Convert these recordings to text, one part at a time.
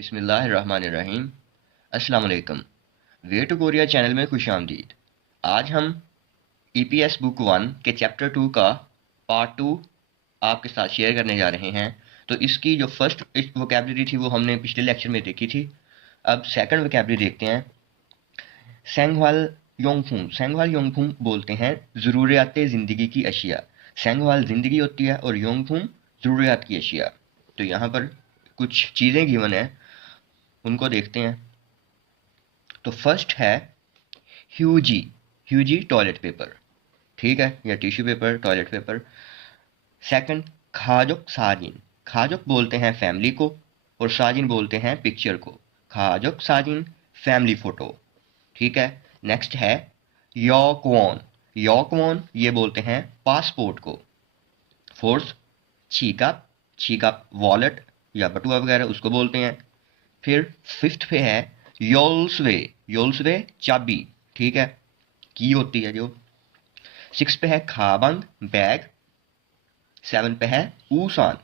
बिस्मिल्लाहिर्रहमानिर्रहीम। अस्सलाम वालेकुम। वे टू कोरिया चैनल में खुश आमदीद। आज हम ईपीएस बुक 1 के चैप्टर 2 का पार्ट 2 आपके साथ शेयर करने जा रहे हैं। तो इसकी जो फर्स्ट वोकैबलरी थी वो हमने पिछले लेक्चर में देखी थी। अब सेकंड वोकैबलरी देखते हैं। सेंगवाल योंगफुंग। सेंगवाल योंगफुंग बोलते हैं ज़रूरियात ज़िंदगी की अशिया। सेंगवाल ज़िंदगी होती है और योंगफुंग ज़रूरियात की अशिया। तो यहाँ पर कुछ चीज़ें गिवन है, उनको देखते हैं। तो फर्स्ट है ह्यूजी। ह्यूजी टॉयलेट पेपर, ठीक है, या tissue paper, toilet paper. Second खाजुक साजिन। खाजुक बोलते हैं फैमिली को और साजिन बोलते हैं पिक्चर को। खाजुक साजिन फैमिली फोटो, ठीक है। नेक्स्ट है योकवॉन। योकवॉन ये बोलते हैं पासपोर्ट को। फोर्थ छीकाप। छीकाप वॉलेट या बटुआ वगैरह उसको बोलते हैं। फिर फिफ्थ पे है योल्सवे। योल्सवे चाबी, ठीक है, की होती है जो। सिक्स पे है खाबंग बैग। सेवन पे है ऊसान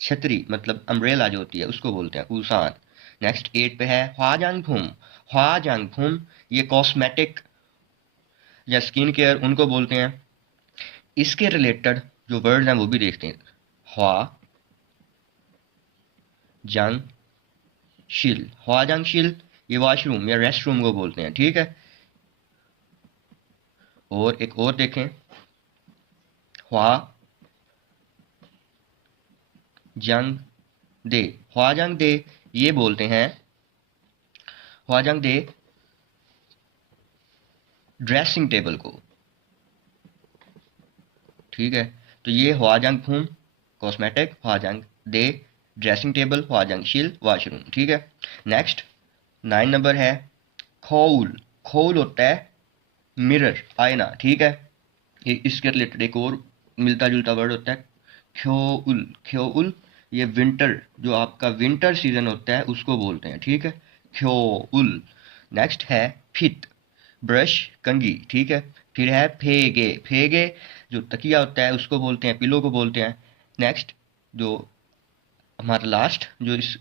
छतरी, मतलब अम्ब्रेला जो होती है उसको बोलते हैं ऊसान। नेक्स्ट एट पे है ह्वाजांगफुम। ह्वाजांगफुम ये कॉस्मेटिक या स्किन केयर उनको बोलते हैं। इसके रिलेटेड जो वर्ड्स हैं वो भी देखते हैं। ह्वा जंग शिल। ह्वाजांग शिल ये वॉशरूम या रेस्ट रूम को बोलते हैं, ठीक है। और एक और देखें, ह्वा जंग दे। ह्वाजंग दे ये बोलते हैं, ह्वाजंग दे ड्रेसिंग टेबल को, ठीक है। तो ये ह्वाजंग फूम कॉस्मेटिक, ह्वाजंग दे ड्रेसिंग टेबल, ह्वाजंग शिल वॉशरूम, ठीक है। नेक्स्ट 9 नंबर है खोल। खोल होता है मिरर, आईना, ठीक है। इसके रिलेटेड एक और मिलता जुलता वर्ड होता है ख्योउल। ख्योउल ये विंटर, जो आपका विंटर सीजन होता है उसको बोलते हैं, ठीक है, ख्योउल। नेक्स्ट है फित, ब्रश कंघी, ठीक है। फिर है फेगे। फेगे जो तकिया होता है उसको बोलते हैं, पिलो को बोलते हैं। नेक्स्ट जो हमारा लास्ट जो इस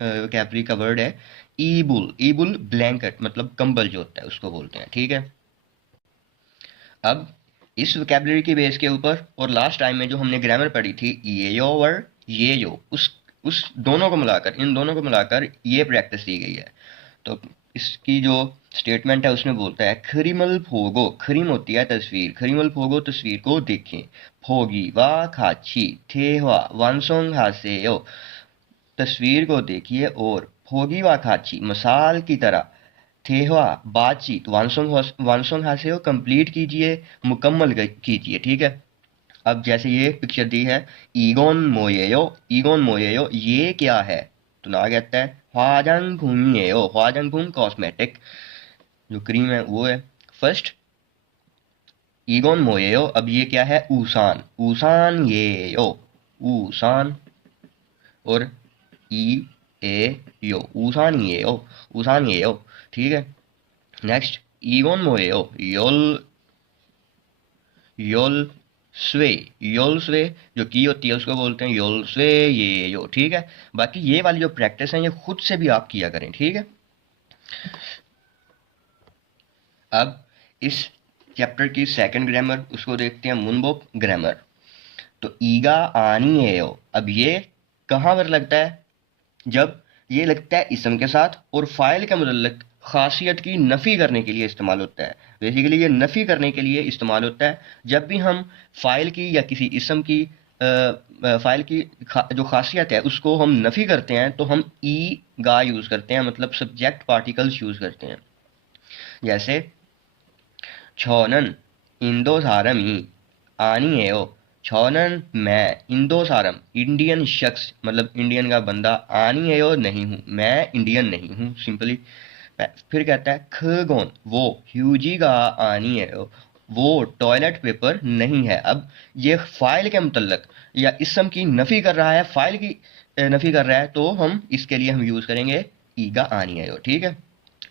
कैपरी का वर्ड है ईबुल। ईबुल ब्लैंकेट, मतलब कंबल जो होता है उसको बोलते हैं, ठीक है। अब इस वोकैबलरी की बेस के ऊपर और लास्ट टाइम में जो हमने ग्रामर पढ़ी थी ये यो वर्ड ये यो, उस दोनों को मिलाकर, इन दोनों को मिलाकर ये प्रैक्टिस दी गई है। तो इसकी जो स्टेटमेंट है उसमें बोलता है खरीमल फोगो। खरीम होती है तस्वीर, खरीमल फोगो तस्वीर को देखें। फोगी वा खाची थेवा वानसोंग हासेयो, तस्वीर को देखिए और फोगी वा खाची मसाल की तरह, थेहवा बातचीत, वानसोंग हासेयो कंप्लीट कीजिए, मुकम्मल कीजिए, ठीक है। अब जैसे ये पिक्चर दी है ईगोन मोयेयो। ईगोन मोयेयो ये क्या है, तो ना कहता है ह्वाजंग भूमियो। ह्वाजंग भूम कॉस्मेटिक जो क्रीम है वो है। फर्स्ट ईगोन मोयेयो, अब ये क्या है ऊसान। ऊसान ये यो, ऊसान और ई ए यो, ऊसान ये यो, ऊसान ये यो, ठीक है। नेक्स्ट ईगोन मोयेयो योल योल स्वे। योल स्वे जो की होती है उसको बोलते हैं योल स्वे ये यो, ठीक है। बाकी ये वाली जो प्रैक्टिस है ये खुद से भी आप किया करें, ठीक है। अब इस चैप्टर की सेकंड ग्रामर उसको देखते हैं, मुनबोप ग्रामर। तो ईगा आनी है यो, अब ये कहाँ पर लगता है, जब ये लगता है इसम के साथ और फाइल के मुतल्लिक खासियत की नफ़ी करने के लिए इस्तेमाल होता है। बेसिकली ये नफ़ी करने के लिए इस्तेमाल होता है जब भी हम फाइल की या किसी इसम की फाइल की जो खासियत है उसको हम नफ़ी करते हैं तो हम ई गा यूज़ करते हैं, मतलब सब्जेक्ट पार्टिकल्स यूज़ करते हैं। जैसे छोनन इंदो सारमी आनिएओ। छोनन मैं, इंदो सारम इंडियन शख्स, मतलब इंडियन का बंदा, आनिएओ नहीं हूँ, मैं इंडियन नहीं हूँ सिंपली। फिर कहता है खगोन वो ह्यूजी का आनिएओ, वो टॉयलेट पेपर नहीं है। अब ये फाइल के मुतल्लक या इसम की नफ़ी कर रहा है, फाइल की नफ़ी कर रहा है, तो हम इसके लिए हम यूज़ करेंगे ईगा आनिएओ, ठीक है।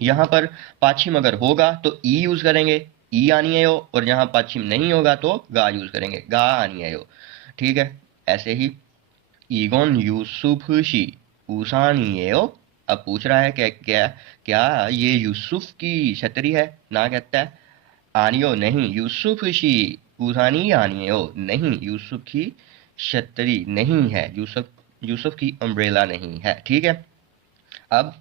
यहाँ पर पाछिम अगर होगा तो ई यूज़ करेंगे ई आनिएयो, और जहाँ पाछिम नहीं होगा तो गा यूज़ करेंगे गा आनिएयो, ठीक है। ऐसे ही ईगोन यूसुफशी ऊसानिएयो अब पूछ रहा है क्या क्या क्या ये यूसुफ की छतरी है, ना कहता है आनियो नहीं यूसुफ की उठानी आनियो नहीं, यूसुफ की छतरी नहीं है, यूसुफ यूसुफ की अम्ब्रेला नहीं है, ठीक है। अब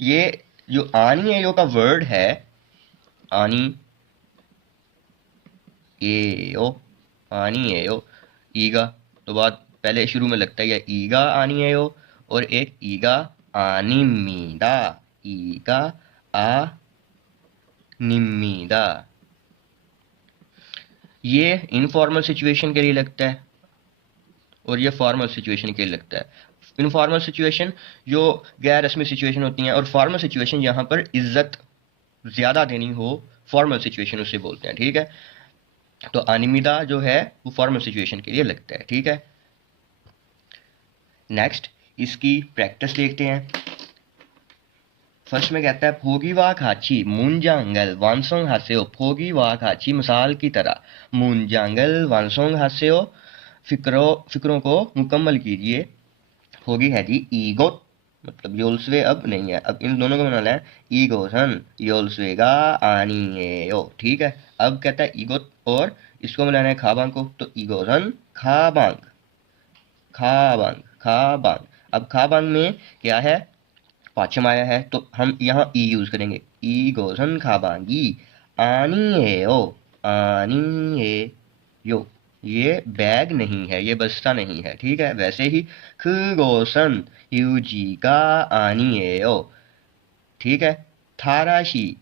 ये जो आनियो का वर्ड है, आनी एयो, आनी एयो, ईगा, तो बात पहले शुरू में लगता है ये ईगा आनी एयो, और एक ईगा आनिमीदा, ईगा आ निमीदा। ये इनफॉर्मल सिचुएशन के लिए लगता है और ये फॉर्मल सिचुएशन के लिए लगता है। इनफॉर्मल सिचुएशन जो गैर रस्मी सिचुएशन होती हैं, और फॉर्मल सिचुएशन यहाँ पर इज्जत ज़्यादा देनी हो, फॉर्मल सिचुएशन उसे बोलते हैं, ठीक है। तो अनिमिदा जो है वो फॉर्मल सिचुएशन के लिए लगता है, ठीक है। नेक्स्ट इसकी प्रैक्टिस देखते हैं। फर्स्ट में कहता है फोगी वा खाची मुंजांगल वानसोंग हास्यो, फोगी वा खाची मिसाल की तरह, मुंजांगल वानसोंग हास्यो, फिक्रों को मुकम्मल कीजिए। फोगी है जी ईगो, मतलब योल्सवे अब नहीं है, अब इन दोनों को बनाना है ईगोसन योल्सवेगा आनियो, ठीक है। अब कहता है ईगो और इसको बनाना है खाबांग को, तो ईगोसन खाबांग, खाबांग खाबांग। अब खाबांग में क्या है, पाछम आया है तो हम यहाँ ई यूज करेंगे, ई गोसन खाबांगी आनिएओ, आनिएयो। ये बैग नहीं है, ये बस्ता नहीं है, ठीक है। वैसे ही खुगोसन यूजी का आनिएओ, ठीक है। थाराशी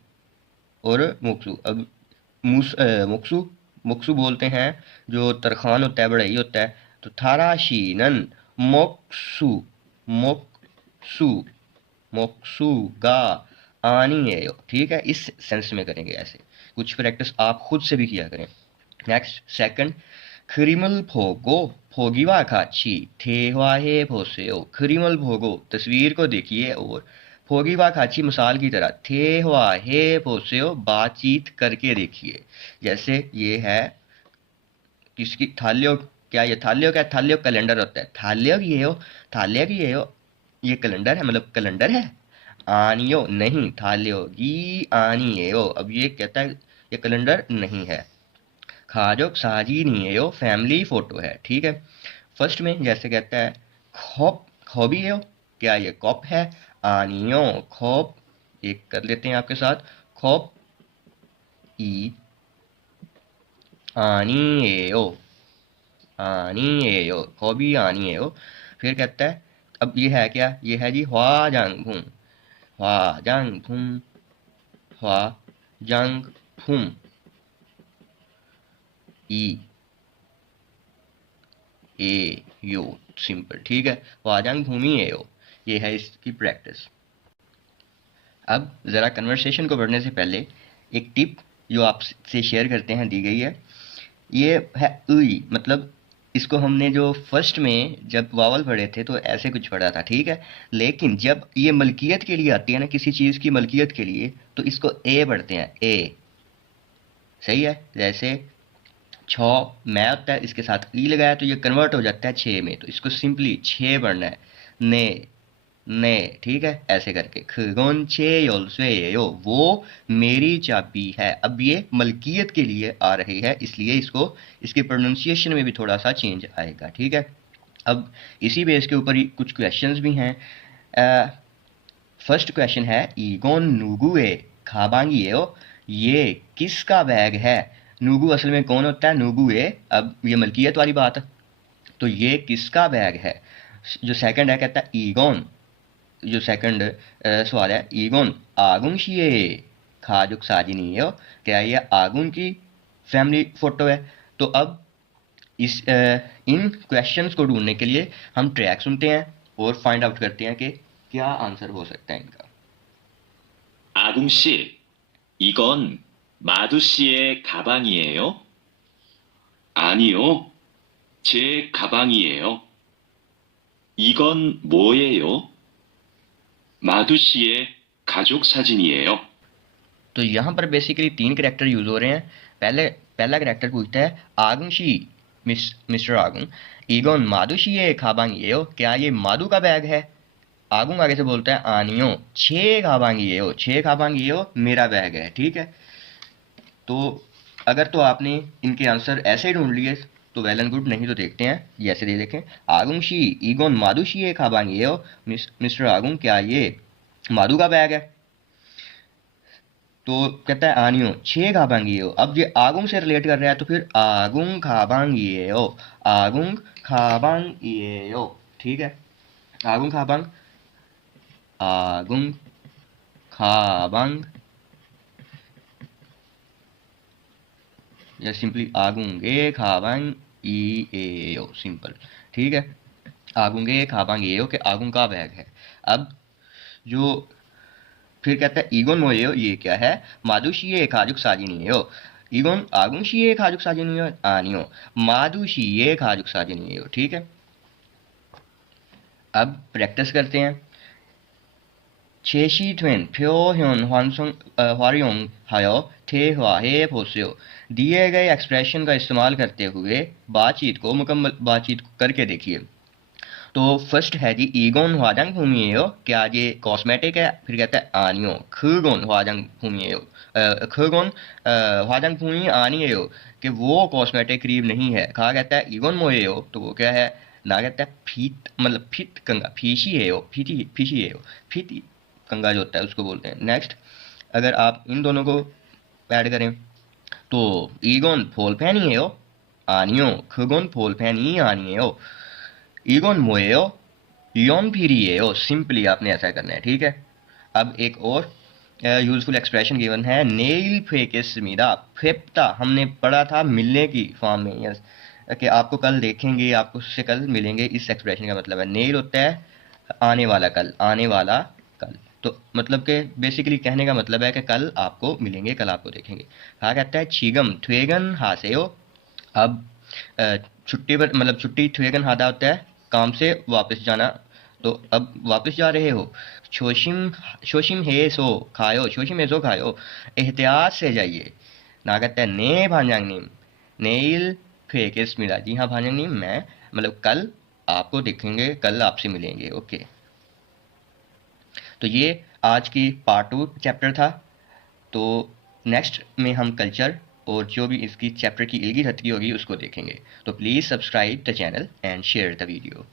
और मुक्सु, अब मुक्सु, मुक्सु बोलते हैं जो तरखान होता है, बढ़ई होता है, तो थाराशी नन मोक्सु, मोक्सु, मोक्सुगा आनिएयो, ठीक है। इस सेंस में करेंगे ऐसे। कुछ प्रैक्टिस आप खुद से भी किया करें। नेक्स्ट सेकंड, खरिमल भोगो भोगिवा खाची ठेवाहे भोसेओ, खरिमल भोगो तस्वीर को देखिए और भोगिवा खाची मिसाल की तरह ठेवाहे भोसेओ बातचीत करके देखिए। जैसे ये है किसकी थाल्यो, क्या ये थाल्यो, क्या थाल्यो कैलेंडर होता है, थाल्यो की ये हो, थाल्यो की ये हो, ये कैलेंडर है, मतलब कैलेंडर है। आनियो नहीं, थाल्यो की आनियो, अब ये कहता है ये कैलेंडर नहीं है। खाजो साजी नहीं है, यो फैमिली फोटो है, ठीक है। फर्स्ट में जैसे कहता है खौप खौबी है, क्या ये कॉप है, आनियो खौप, एक कर लेते हैं आपके साथ, खौप ई आनियो, आनियो खौबी आनियो। फिर कहता है अब ये है क्या, ये है जी हुआ जांग फूम, हुआ जांग फूम, हुआ जांग फूम ई ए यो, सिंपल, ठीक है। वाजांग भूमि ए यो, ये है इसकी प्रैक्टिस। अब ज़रा कन्वर्सेशन को बढ़ने से पहले एक टिप जो आपसे शेयर करते हैं दी गई है, ये है उई, मतलब इसको हमने जो फर्स्ट में जब वावल पढ़े थे तो ऐसे कुछ पढ़ा था, ठीक है। लेकिन जब ये मलकियत के लिए आती है ना, किसी चीज़ की मलकियत के लिए, तो इसको ए पढ़ते हैं, ए, सही है। जैसे छ मैं होता है, इसके साथ ई लगाया तो ये कन्वर्ट हो जाता है छः में, तो इसको सिंपली छः पढ़ना है, ने ने, ठीक है, ऐसे करके खगोन छे योल्सवे यो, वो मेरी चाबी है। अब ये मलकियत के लिए आ रही है, इसलिए इसको इसके प्रोनाउंसिएशन में भी थोड़ा सा चेंज आएगा, ठीक है। अब इसी बेस के ऊपर ही कुछ क्वेश्चंस भी हैं। फर्स्ट क्वेश्चन है ईगोन नुगुए खाबांगियो, ये किसका बैग है। नुगु असल में कौन होता है, नुगुए, अब ये मलकियत वाली बात है, तो ये किसका बैग है। जो सेकंड है कहता है ईगोन, जो सेकंड सवाल है ईगोन आगुन शिए खाजुक साजिनी हो, क्या ये आगुन की फैमिली फोटो है। तो अब इस इन क्वेश्चंस को ढूंढने के लिए हम ट्रैक सुनते हैं और फाइंड आउट करते हैं कि क्या आंसर हो सकता है इनका। 아궁 씨, 이건 마두 씨의 가방이에요? 아니요, 제 가방이에요. 이건 뭐예요? 마두 씨의 가족 사진이에요. तो यहाँ पर बेसिकली तीन करेक्टर यूज हो रहे हैं। पहला करेक्टर पूछता है आगुंशी, मिस्टर आगुन ईगोन मादुशी ये खाबांग ये हो, क्या ये मादू का बैग है। आगुंग आगे से बोलता है आनियो, छे खाबांगियो, छे खाबांगियो मेरा बैग है, ठीक है। तो अगर तो आपने इनके आंसर ऐसे ही ढूंढ लिए तो वेल एंड गुड, नहीं तो देखते हैं ये ऐसे दे देखें। आगुंग शी ईगोन मादू शी ये खाबांगियो, मिस्टर आगुंग क्या ये मादू का बैग है? तो कहता है आनियो छे खाबांगियो। अब ये आगुंग से रिलेट कर रहा है तो फिर आगुंग खाबांगियो, आगुंग खाबांगियो, ठीक है। आगुंग खाबांग, आगुंग खाबांग, या सिंपली आगुंगे खाबांग ई एयो, सिंपल, ठीक है। आगुंगे खाबांग एयो के आगुंग का बैग है। अब जो फिर कहता है ईगोन मोयो, ये क्या है? मादुशिए खाजुक साजिनियो, ईगोन आगुंशिए खाजुक साजिनियो आनियो, मादुशिए खाजुक साजिनियो, ठीक है। अब प्रैक्टिस करते हैं। 제시 된 표현 활용하여 대화해 보세요। दिए गए एक्सप्रेशन का इस्तेमाल करते हुए बातचीत को मुकम्मल बातचीत करके देखिए। तो फर्स्ट है जी ईगोन 화장 품이에요, क्या ये कॉस्मेटिक है? फिर कहता है आनियो 그건 화장품이에요, 그건 화장품이 아니에요, कि वो कॉस्मेटिक क्रीम नहीं है। कहा कहता है ईगोन 뭐예요, तो वो क्या है? ना कहता है फीत, मतलब फित कंगा, फीशी है हो, फीती फीशी है हो, फीती कंगा जो होता है उसको बोलते हैं। नेक्स्ट, अगर आप इन दोनों को ऐड करें तो 이건 볼펜이에요, 아니요 그건 볼펜이 아니에요, 이건 뭐예요, 연필이에요। सिंपली आपने ऐसा करना है, ठीक है। अब एक और यूजफुल एक्सप्रेशन गिवन है, नेल फेकेस्मिदा, फेप्ता हमने पढ़ा था मिलने की फॉर्म में, यस, कि आपको कल देखेंगे, आपको उससे कल मिलेंगे, इस एक्सप्रेशन का मतलब है नेल होता है आने वाला कल, आने वाला कल। तो मतलब कि बेसिकली कहने का मतलब है कि कल आपको मिलेंगे, कल आपको देखेंगे। कहा कहता है छिगम थ्वेगन हासेओ। अब छुट्टी पर, मतलब छुट्टी थ्वेगन हादा होता है काम से वापस जाना, तो अब वापस जा रहे हो। शोशिम शोशिम हे सो खायो, शोशिम हे सो खायो, एहतियात से जाइए। ना कहता है ने भांजांगनीम, नेल फेकेस मिला, जी हाँ भांजांगनीम, मैं मतलब कल आपको देखेंगे, कल आपसे मिलेंगे, ओके। तो ये आज की पार्ट 2 चैप्टर था। तो नेक्स्ट में हम कल्चर और जो भी इसकी चैप्टर की इलगी हतगी होगी उसको देखेंगे। तो please subscribe the channel and share the video.